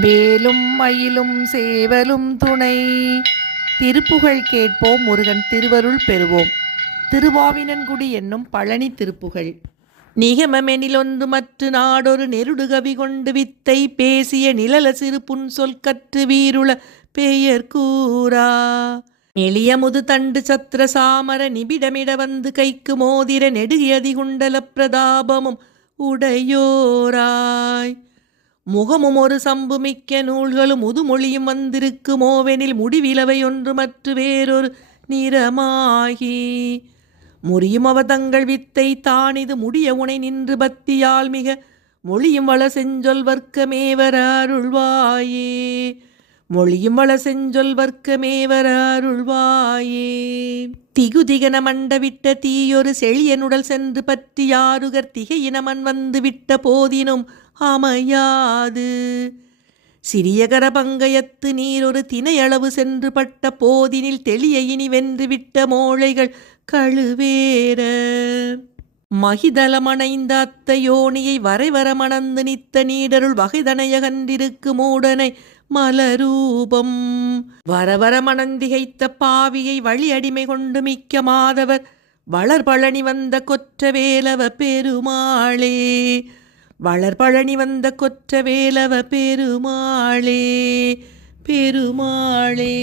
வேலும் மயிலும் சேவலும் துணை. திருப்புகழ் கேட்போம், முருகன் திருவருள் பெறுவோம். திருவாவினன்குடி என்னும் பழனி திருப்புகழ். நிகமெனிலொன்று மற்ற நாடொரு நெருடுகவி கொண்டு வித்தை பேசிய நிழல சிறு புன்சொல் கற்று வீருள பெயர் கூறா. எளியமுது தண்டு சத்திர சாமர நிபிடமிட வந்து கைக்கு மோதிர நெடுகியதி குண்டல பிரதாபமும் உடையோராய். முகமும் ஒரு சம்பு மிக்க நூல்களும் முதுமொழியும் வந்திருக்குமோவெனில் முடிவிலவை ஒன்று மற்ற வேறொரு நிறமாகி. முறியும் அவ தங்கள் வித்தை தானிது முடிய உனை நின்று பக்தியால் மிக மொழியும் வள செஞ்சொல் வர்க்கமேவர அருள்வாயே. மொழியும் வள செஞ்சொல் வர்க்கமேவர அருள்வாயே. திகுதிகன மண்டவிட்ட தீயொரு செழியனுடல் சென்று பற்றி யாருகர் திகையினமன் வந்து விட்ட போதினும் அமையாது. சிறியகர பங்கயத்து நீரொரு தினையளவு சென்று பட்ட போதினில் தெளிய இனி வென்று விட்ட மோழைகள் கழுவேற. மகிதளமணைந்த அத்த யோனியை வரைவர மணந்து நித்த நீடருள் வகைதனைய கன்றிருக்கு மூடனை மலரூபம். வரவர மணந்திகைத்த பாவியை வழி அடிமை கொண்டு மிக்க மாதவர் வளர்பழனி வந்த கொற்ற வேலவ பெருமாளே. வளர்பழனி வந்த கொற்ற வேலவ பெருமாளே பெருமாளே.